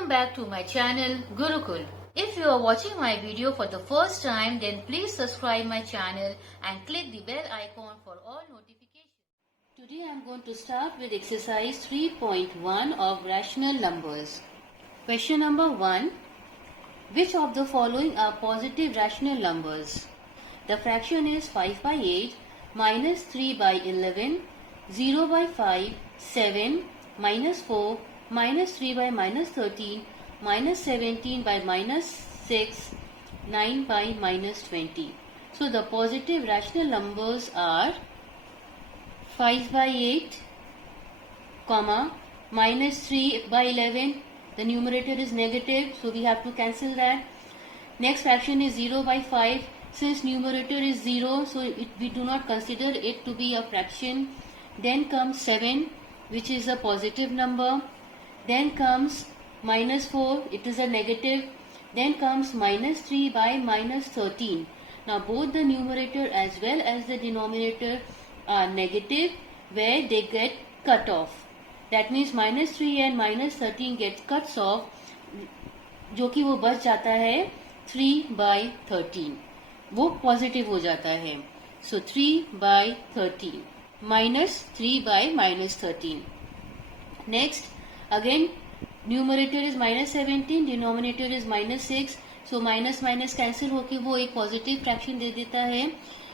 Welcome back to my channel Gurukul. If you are watching my video for the first time, then please subscribe my channel and click the bell icon for all notifications. Today I am going to start with exercise 3.1 of rational numbers. Question number 1. Which of the following are positive rational numbers? The fraction is 5 by 8, minus 3 by 11, 0 by 5, 7, minus 4, minus 3 by minus 13, minus 17 by minus 6, 9 by minus 20. So the positive rational numbers are 5 by 8, comma, minus 3 by 11. The numerator is negative, so we have to cancel that. Next fraction is 0 by 5. Since numerator is 0, so we do not consider it to be a fraction. Then comes 7, which is a positive number. Then comes minus 4, it is a negative. Then comes minus 3 by minus 13. Now both the numerator as well as the denominator are negative, where they get cut off. That means minus 3 and minus 13 gets cuts off, जो कि वो बच जाता है 3 by 13. वो positive हो जाता है. So 3 by 13 minus 3 by minus 13. Next, again numerator is minus 17, denominator is minus 6. So minus minus cancel होके वो एक पॉजिटिव फ्रैक्शन दे देता है.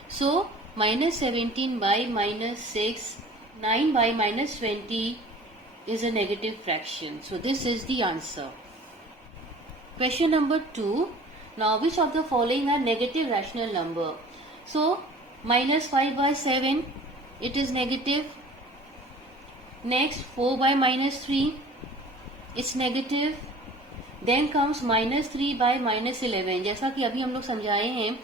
So minus 17 by minus 6, 9 by minus 20 is a negative fraction. So this is the answer. Question number 2. Now which of the following are negative rational number? So minus 5 by 7, it is negative. Next 4 by minus 3, it's negative. Then comes minus 3 by minus 11. जैसा कि अभी हम लोग समझाए हैं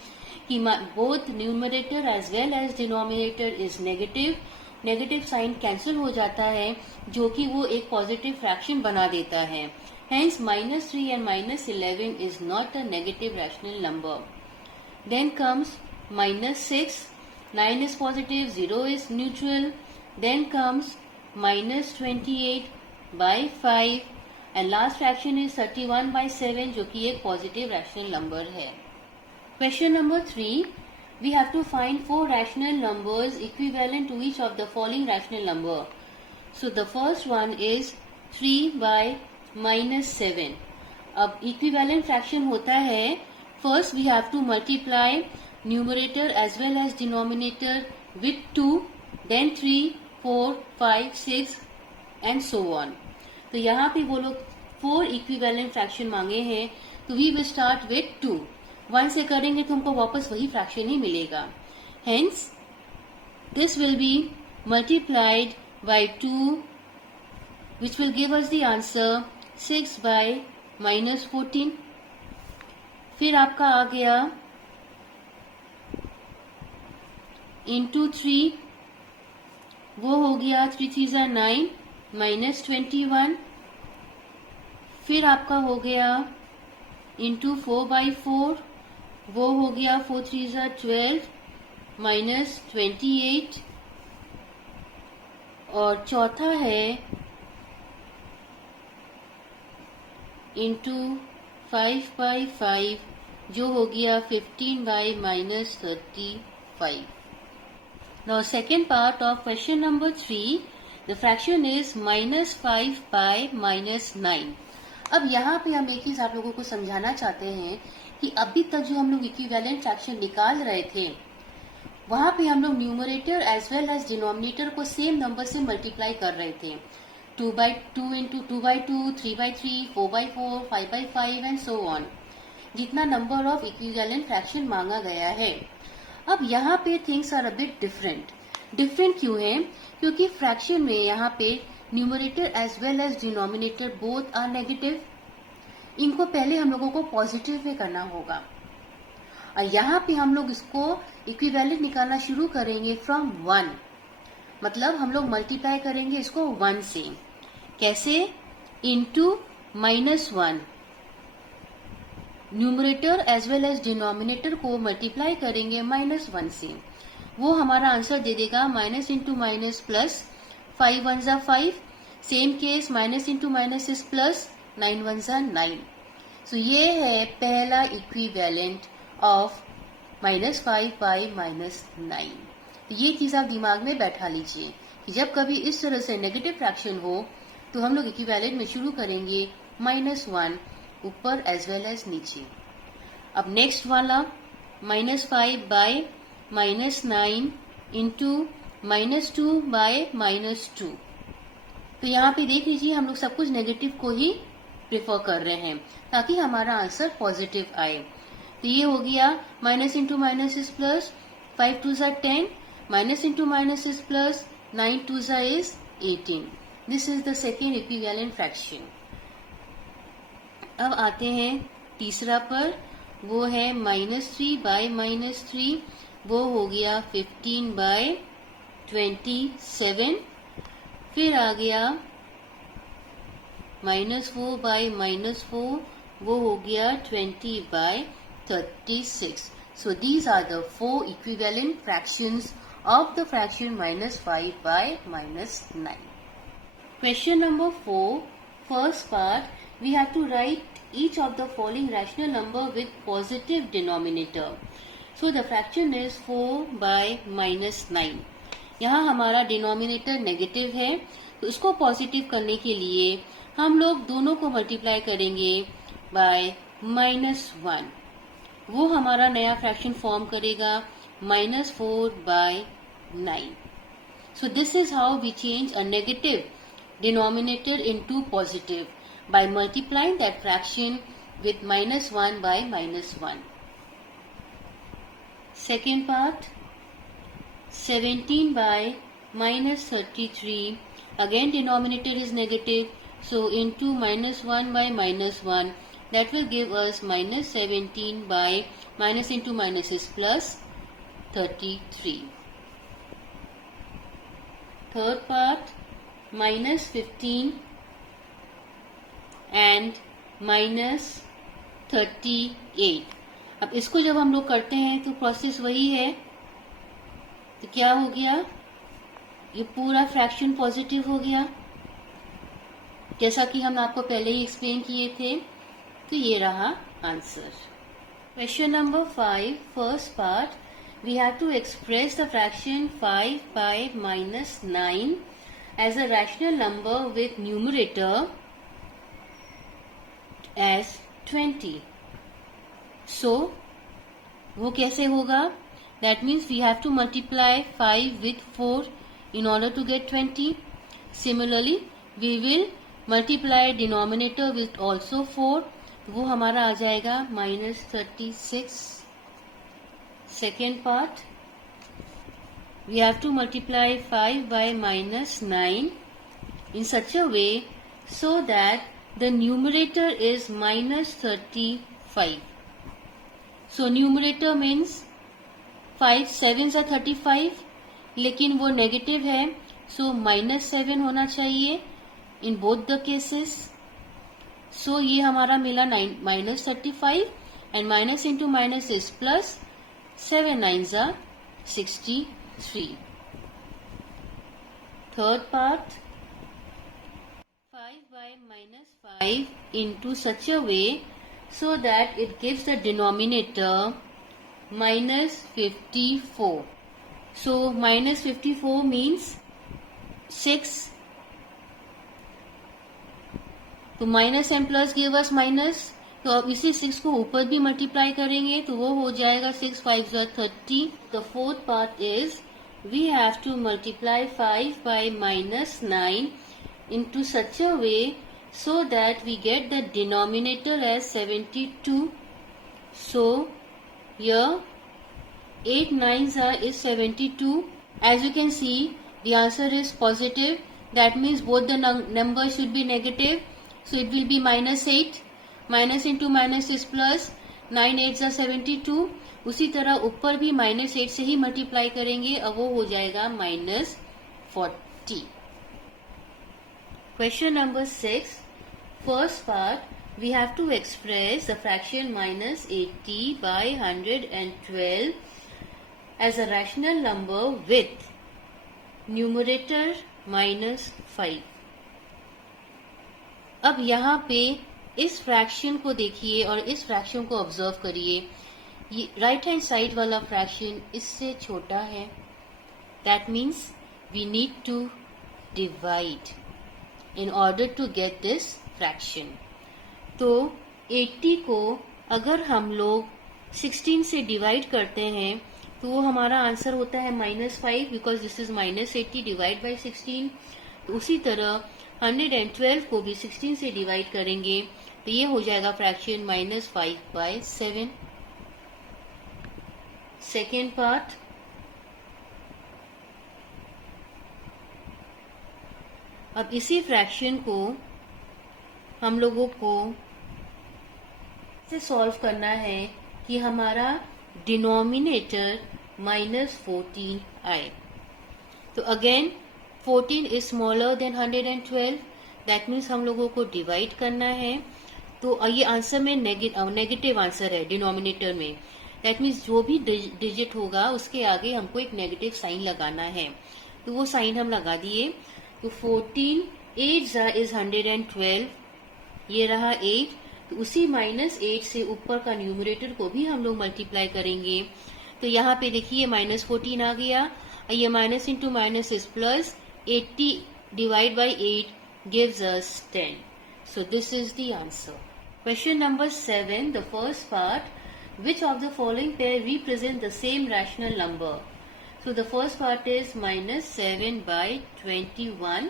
कि both numerator as well as denominator is negative. Negative sign cancel हो जाता है, जो कि वो एक पॉजिटिव फ्रैक्शन बना देता है. Hence minus 3 and minus 11 is not a negative rational number. Then comes minus 6, 9 is positive, 0 is neutral. Then comes minus 28 by 5 and last fraction is 31 by 7, जो कि एक पॉजिटिव रैशनल नंबर है. Question number 3. We have to find 4 rational numbers equivalent to each of the following rational number. So the first one is 3 by minus 7. अब equivalent fraction होता है, first we have to multiply numerator as well as denominator with 2, then 3, 4, 5, 6 and so on. तो यहाँ पे वो लोग 4 equivalent fraction मांगे हैं, तो we will start with 2. 1 से करेंगे तो हमको वापस वही फ्रैक्शन ही मिलेगा. Hence, this will be multiplied by 2, which will give us the answer 6 by minus 14. फिर आपका आ गया into 3, वो हो गया 3 3 9 minus 21. फिर आपका हो गया into 4 by 4, वो हो गया 4 3 12 minus 28. और चौथा है into 5 by 5, जो हो गया 15 by minus 35. Now second part of question number 3, the fraction is minus 5 by minus 9. अब यहाँ पे हम एक चीज आप लोगों को समझाना चाहते हैं कि अभी तक जो हम लोग इक्विवेलेंट फ्रैक्शन निकाल रहे थे, वहां पे हम लोग numerator as well as denominator को सेम नंबर से मल्टीप्लाई कर रहे थे. 2 by 2 into 2 by 2, 3 by 3, 4 by 4, 5 by 5 and so on. जितना नंबर ऑफ इक्विवेलेंट फ्रैक्शन मांगा गया है. अब यहाँ पे things are a bit different. Different क्यों है? क्योंकि फ्रैक्शन में यहाँ पे numerator as well as denominator both are negative. इनको पहले हम लोगों को पॉजिटिव में करना होगा, और यहाँ पे हम लोग इसको इक्विवेलेंट निकालना शुरू करेंगे फ्रॉम 1. मतलब हम लोग मल्टीप्लाई करेंगे इसको 1 से. कैसे? Into minus 1. Numerator as well as denominator को मल्टीप्लाई करेंगे -1 से. वो हमारा आंसर दे देगा minus into minus plus. 5 1 5. Same case, minus into minus is plus, 9 1 ज़ा 9। सो ये है पहला इक्विवेलेंट ऑफ -5 बाई -9। ये चीज़ आप दिमाग में बैठा लीजिए कि जब कभी इस तरह से नेगेटिव फ्रैक्शन हो तो हम लोग इक्विवेलेंट में शुरू करेंगे -1 ऊपर एज वेल एज नीचे। अब नेक्स्ट वाला -5 बाय -9 इंटू -2 बाय -2। तो यहाँ पे देख लीजिए हम लोग सब कुछ नेगेटिव को ही प्रेफर कर रहे हैं ताकि हमारा आंसर पॉजिटिव आए। तो ये हो गया minus into minus is plus, 5 2 ज़ा 10, minus into minus is plus, 9 2 ज़ा is 18। This is the second equivalent fraction. अब आते हैं तीसरा पर, वो है -3 बाय -3, वो हो गया 15 बाय 27। फिर आ गया -4 बाय -4, वो हो गया 20 bye 36। So these are the 4 equivalent fractions of the fraction -5 by -9. Question number 4, first part, we have to write each of the following rational number with positive denominator. So the fraction is 4 by -9. यहाँ हमारा denominator negative है, तो इसको positive करने के लिए हम लोग दोनों को मल्टीप्लाई करेंगे बाय -1। वो हमारा नया फ्रैक्शन फॉर्म करेगा -4 by 9। So this is how we change a negative denominator into positive by multiplying that fraction with -1 by -1। Second part, 17 by -33, again denominator is negative, so into -1 by -1, that will give us -17 by minus into minus is plus 33. Third part, -15 and -38। अब इसको जब हम लोग करते हैं तो process वही है, तो क्या हो गया, ये पूरा फ्रैक्शन पॉजिटिव हो गया जैसा कि हम आपको पहले ही एक्सप्लेन किए थे। तो ये रहा answer. Question number 5, first part, we have to express the fraction 5 by -9 as a rational number with numerator as 20। सो वो कैसे होगा? That means we have to multiply 5 with 4 in order to get 20. Similarly, we will multiply denominator with also 4. वो हमारा आ जाएगा -36. Second part, we have to multiply 5 by -9 in such a way so that the numerator is -35. So numerator means 5 7 ज़ा 35, लेकिन वो negative है, सो -7 होना चाहिए in both the cases. So ये हमारा मिला -35 and minus into minus is plus, 7 9 ज़ा 63। Third part, 5 by -5 into such a way so that it gives the denominator -54. So -54 means 6. तो minus and plus give us minus, तो अब इसी 6 को ऊपर भी मल्टीप्लाई करेंगे तो वो हो जाएगा 6 5 ज़ा 30। The fourth part is we have to multiply 5 by -9 into such a way so that we get the denominator as 72. So here 8 9s is 72. As you can see, the answer is positive. That means both the numbers should be negative. So it will be -8. Minus into minus is plus. 9 8s are 72. उसी तरह ऊपर भी -8 से ही multiply करेंगे, अब वो हो जाएगा -40. Question number 6. First part, we have to express the fraction -80 by 112 as a rational number with numerator -5. अब यहाँ पे इस फ्रैक्शन को देखिए और इस फ्रैक्शन को ऑब्जर्व करिए। ये राइट हैंड साइड वाला फ्रैक्शन इससे छोटा है, that means we need to divide in order to get this fraction। तो 80 को अगर हम लोग 16 से डिवाइड करते हैं तो वो हमारा आंसर होता है -5, because this is -80 divide by 16। तो उसी तरह 112 को भी 16 से डिवाइड करेंगे तो ये हो जाएगा फ्रैक्शन -5/7। सेकेंड पार्ट, अब इसी फ्रैक्शन को हम लोगों को से सॉल्व करना है कि हमारा डिनोमिनेटर -14 आए। तो again 14 is smaller than 112, that means हम लोगों को डिवाइड करना है। तो ये आंसर में नेगेटिव आंसर है डिनोमिनेटर में, दैट मीन्स जो भी डिजिट होगा उसके आगे हमको एक नेगेटिव साइन लगाना है। तो वो साइन हम लगा दिए। तो 14 8 इज 112, ये रहा 8। तो उसी -8 से ऊपर का न्यूमरेटर को भी हम लोग मल्टीप्लाई करेंगे। तो यहाँ पे देखिए -14 आ गया, ये minus into minus is plus, 80 divide by 8 gives us 10। So this is the answer. Question number 7, the first part, which of the following pair represent the same rational number? So the first part is -7/21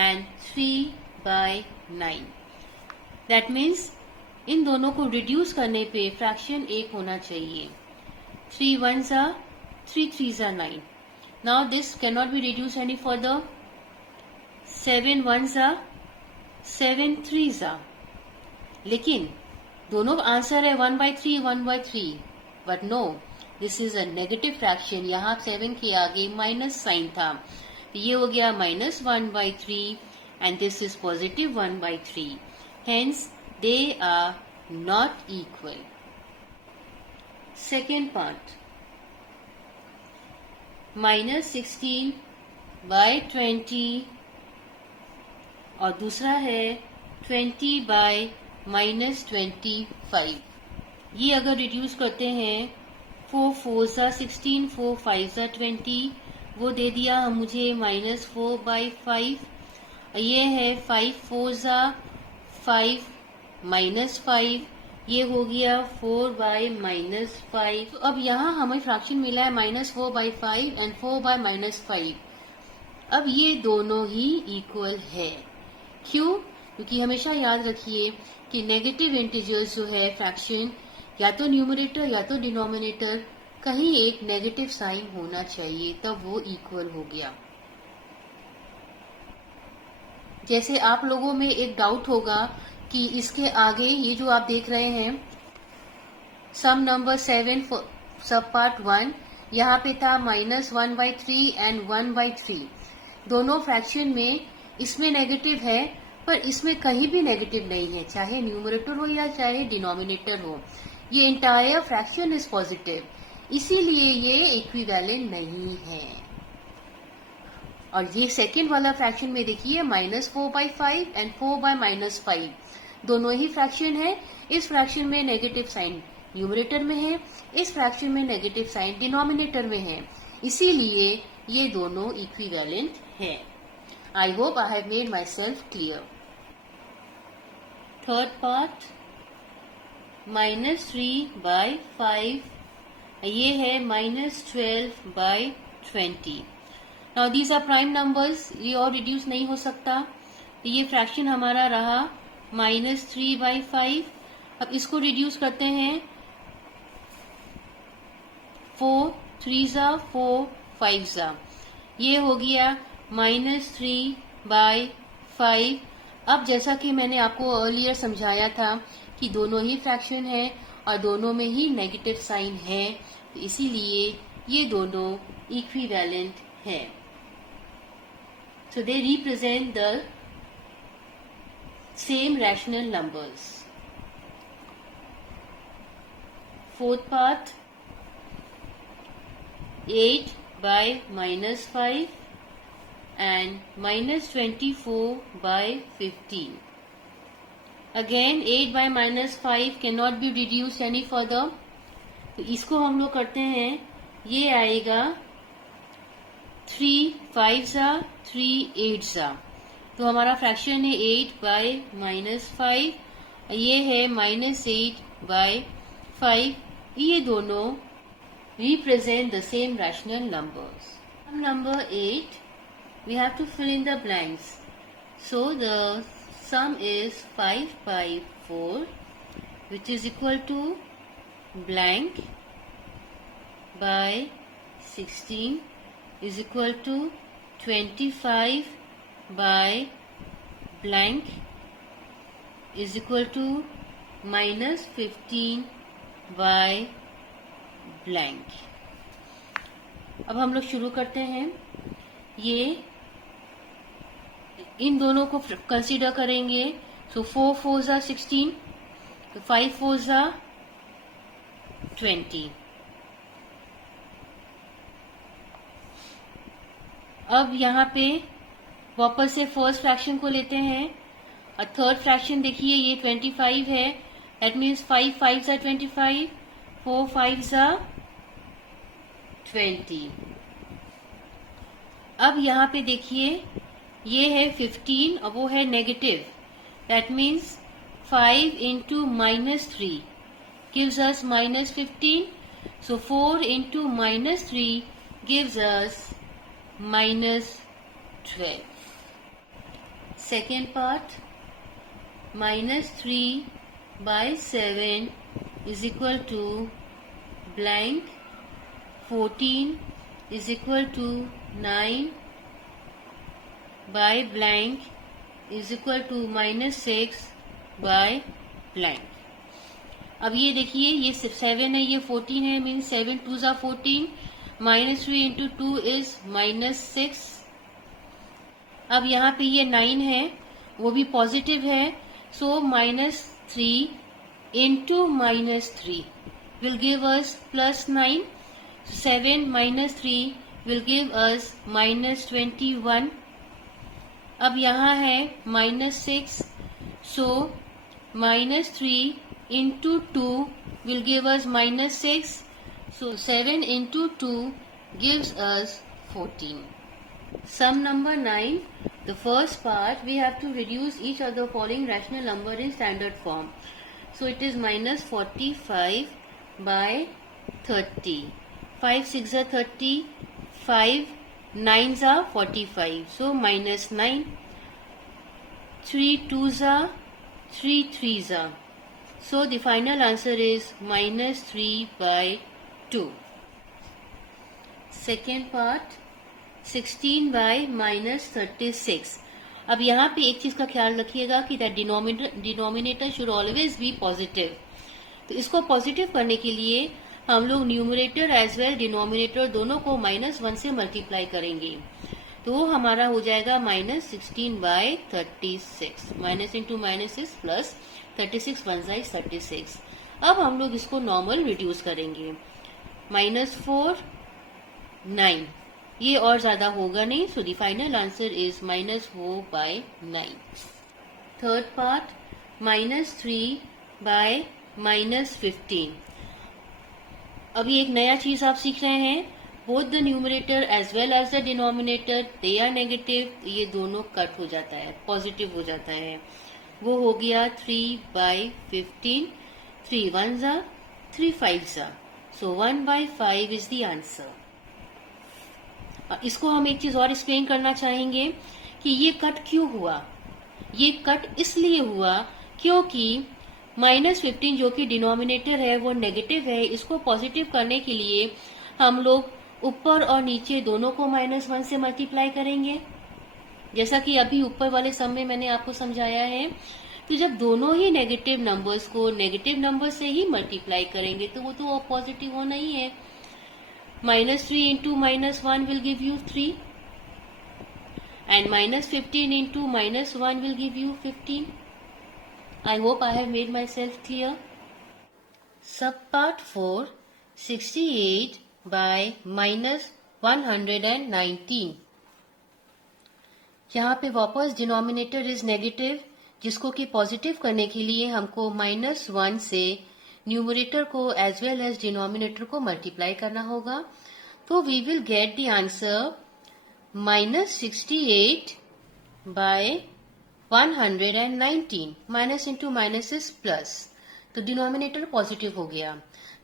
and 3/9. That means इन दोनों को reduce करने पे fraction एक होना चाहिए। 3 1s are 3 3s are 9. Now this cannot be reduced any further. 7 1s are 7 3s are. लेकिन दोनों answer है 1/3 1/3, but no, this is a negative fraction. यहाँ 7 के आगे माइनस साइन था, तो ये हो गया -1/3 and this is positive 1/3, hence they are not equal. Second part, -16/20 और दूसरा है 20/-25। ये अगर रिड्यूस करते हैं 4 4s are 16, 4 5s are 20, वो दे दिया मुझे -4/5। ये है 5 4s are 5 -5, ये हो गया 4/-5। तो अब यहाँ हमें फ्रैक्शन मिला है -4/5 एंड 4/-5। अब ये दोनों ही इक्वल है। क्यों? क्योंकि हमेशा याद रखिए कि नेगेटिव इंटीजर्स जो है फ्रैक्शन, या तो न्यूमरेटर या तो डिनोमिनेटर, कहीं एक नेगेटिव साइन होना चाहिए, तब वो इक्वल हो गया। जैसे आप लोगों में एक डाउट होगा कि इसके आगे ये जो आप देख रहे हैं सम नंबर 7 सब पार्ट 1, यहाँ पे था -1/3 एंड 1/3। दोनों फ्रैक्शन में इसमें नेगेटिव है, पर इसमें कहीं भी नेगेटिव नहीं है, चाहे न्यूमरेटर हो या चाहे डिनोमिनेटर हो। ये इंटायर फ्रैक्शन इज पॉजिटिव, इसीलिए ये इक्विवेलेंट नहीं है। और ये सेकेंड वाला फ्रैक्शन में देखिए -4/5 एंड 4/-5, दोनों ही फ्रैक्शन है। इस फ्रैक्शन में नेगेटिव साइन न्यूमरेटर में है, इस फ्रैक्शन में नेगेटिव साइन डिनोमिनेटर में है, इसीलिए ये दोनों इक्विवेलेंट है। I hope I have made myself clear. Third part, -3/5, ये है -12/20। Now these are prime numbers, ये और रिड्यूस नहीं हो सकता। ये फ्रैक्शन हमारा रहा -3/5। अब इसको रिड्यूस करते हैं, 4 3s are 4 5s are, ये हो गया -3/5। अब जैसा कि मैंने आपको अर्लियर समझाया था कि दोनों ही फ्रैक्शन है और दोनों में ही नेगेटिव साइन है, तो इसीलिए ये दोनों इक्विवेलेंट है। So they represent the same rational numbers. Fourth part, 8/-5 and -24/15. Again 8 by -5 can not be reduced any further, तो इसको हम लोग करते हैं, ये आएगा 3 5 3 8 तो हमारा फ्रैक्शन है 8 by -5, ये है -8 by 5, ये दोनों represent the same rational numbers. Number 8, we have to fill in the blanks. So the sum is 5 by 4, which is equal to blank by 16 is equal to 25 by blank is equal to -15 by blank. अब हम लोग शुरू करते हैं, ये इन दोनों को consider करेंगे. सो 4 4s are 16, तो 5 4s are 20. अब यहाँ पे वापस से फर्स्ट फ्रैक्शन को लेते हैं, और थर्ड फ्रैक्शन देखिए ये 25 है, that means 5 5s are 25, 4 5s are 20. अब यहाँ पे देखिए ये है 15 और वो है negative, that means 5 into -3 gives us -15, so 4 into -3 gives us -12. Second part, -3 by 7 is equal to blank, 14 is equal to 9 by blank is equal to -6 by blank. अब ये देखिए ये 7 है, ये 14 है, means 7 2s are 14, -3 into 2 is -6. अब यहाँ पे ये 9 है, वो भी पॉजिटिव है, सो -3 into -3 will give us +9. 7 -3 will give us -21. अब यहाँ है -6, so -3 into 2 will give us -6, so 7 into 2 gives us 14. Sum number 9, the first part we have to reduce each of the following rational number in standard form. So it is -45 by 30. 5 6 are 30, 5 9s are 45, so -9. 3 2s are 3 3s are, so the final answer is -3 by 2. Second part, 16 by -36. अब यहाँ पे एक चीज का ख्याल रखिएगा कि that denominator should always be positive. तो इसको पॉजिटिव करने के लिए हम लोग न्यूमरेटर एज वेल डिनोमिनेटर दोनों को -1 से मल्टीप्लाई करेंगे, तो वो हमारा हो जाएगा -16 by 36. Minus into minus is plus, 36 1 is 36. अब हम लोग इसको नॉर्मल रिड्यूस करेंगे, -4 9, ये और ज्यादा होगा नहीं, so the final answer is -4 by 9. Third part, -3 by -15. अभी एक नया चीज आप सीख रहे हैं, both the numerator as well as the denominator they are negative, ये दोनों कट हो जाता है, पॉजिटिव हो जाता है. वो हो गया 3 by 15, 3 1s are 3 5s are, so 1 by 5 is the answer. इसको हम एक चीज और एक्सप्लेन करना चाहेंगे कि ये कट क्यों हुआ. ये कट इसलिए हुआ क्योंकि -15 जो कि डिनोमिनेटर है वो नेगेटिव है, इसको पॉजिटिव करने के लिए हम लोग ऊपर और नीचे दोनों को -1 से मल्टीप्लाई करेंगे, जैसा कि अभी ऊपर वाले सम में मैंने आपको समझाया है. तो जब दोनों ही नेगेटिव नंबर्स को नेगेटिव नंबर से ही मल्टीप्लाई करेंगे तो वो तो पॉजिटिव होना ही है. -3 into -1 will give you 3, and -15 into -1 will give you 15. I hope I have made myself clear. Subpart 4, 68 by -119. यहाँ पे वापस डिनोमिनेटर इज नेगेटिव, जिसको कि पॉजिटिव करने के लिए हमको -1 से न्यूमरेटर को एज वेल एज डिनोमिनेटर को मल्टीप्लाई करना होगा. तो we will get the answer -68 by 119. Minus into minus is plus, तो डिनोमिनेटर पॉजिटिव हो गया.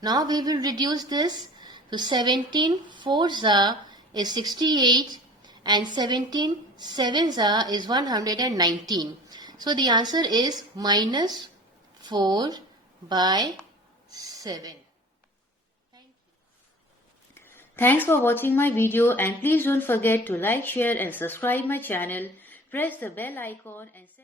Now we will reduce this. तो 17 4s is 68 and 17 7s is 119. So the answer is -4 by 7. Thanks for watching my video, and please don't forget to like, share and subscribe my channel. Press the bell icon and select